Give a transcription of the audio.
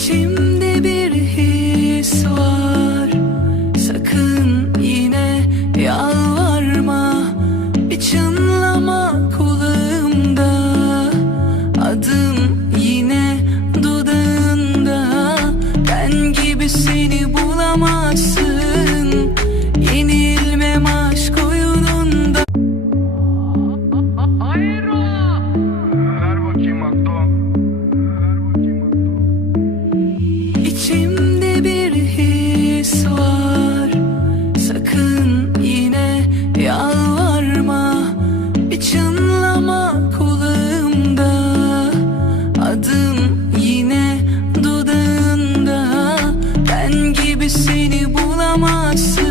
情 İçimde bir his var. Sakın yine yalvarma. Bir çınlama kolağımda Adım yine dudağında. Ben gibi seni bulamazsın.